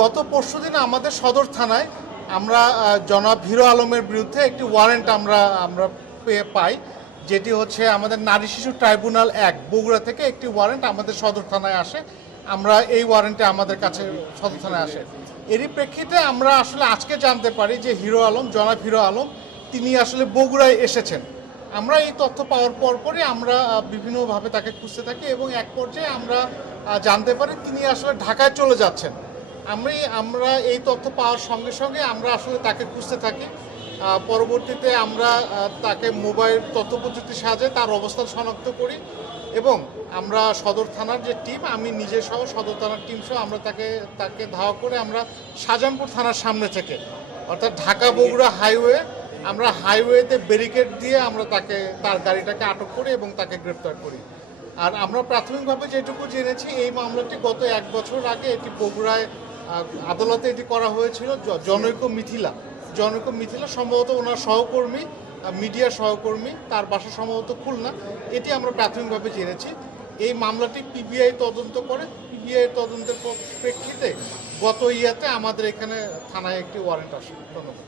গত পরশুদিন আমাদের সদর থানায় আমরা জনাব হিরো আলমের বিরুদ্ধে একটি ওয়ারেন্ট আমরা পাই, যেটি হচ্ছে আমাদের নারী শিশু ট্রাইব্যুনাল 1 বগুড়া থেকে একটি ওয়ারেন্ট আমাদের সদর থানায় আসে। আমরা এই ওয়ারেন্টে আমাদের কাছে সদর থানায় আসে। এরই প্রেক্ষিতে আমরা আসলে আজকে জানতে পারি যে জনাব হিরো আলম তিনি আসলে বগুড়ায় এসেছেন। আমরা এই তথ্য পাওয়ার পরপরই আমরা বিভিন্নভাবে তাকে খুঁজতে থাকি এবং এক পর্যায়ে আমরা জানতে পারি তিনি আসলে ঢাকায় চলে যাচ্ছেন। আমরা এই তথ্য পাওয়ার সঙ্গে সঙ্গে আমরা আসলে তাকে খুঁজতে থাকি। পরবর্তীতে আমরা তাকে মোবাইল তথ্য প্রযুক্তির সাহায্যে তার অবস্থান শনাক্ত করি এবং আমরা সদর থানার যে টিম, আমি নিজে সহ সদর থানার টিম সহ আমরা তাকে ধাওয়া করে আমরা শাহজাহানপুর থানার সামনে থেকে অর্থাৎ ঢাকা বগুড়া আমরা হাইওয়েতে ব্যারিকেড দিয়ে আমরা তার গাড়িটাকে আটক করি এবং তাকে গ্রেপ্তার করি। আর আমরা প্রাথমিকভাবে যেটুকু জেনেছি এই মামলাটি গত 1 বছর আগে এটি বগুড়ায় আদালতে এটি করা হয়েছিল। জনৈক মিথিলা সম্ভবত ওনার সহকর্মী, মিডিয়া সহকর্মী, তার বাসা সম্ভবত খুলনা। এটি আমরা প্রাথমিকভাবে জেনেছি। এই মামলাটি পিবিআই তদন্ত করে। পিবিআই তদন্তের প্রেক্ষিতে গত ইয়াতে আমাদের এখানে থানায় একটি ওয়ারেন্ট আসে। ধন্যবাদ।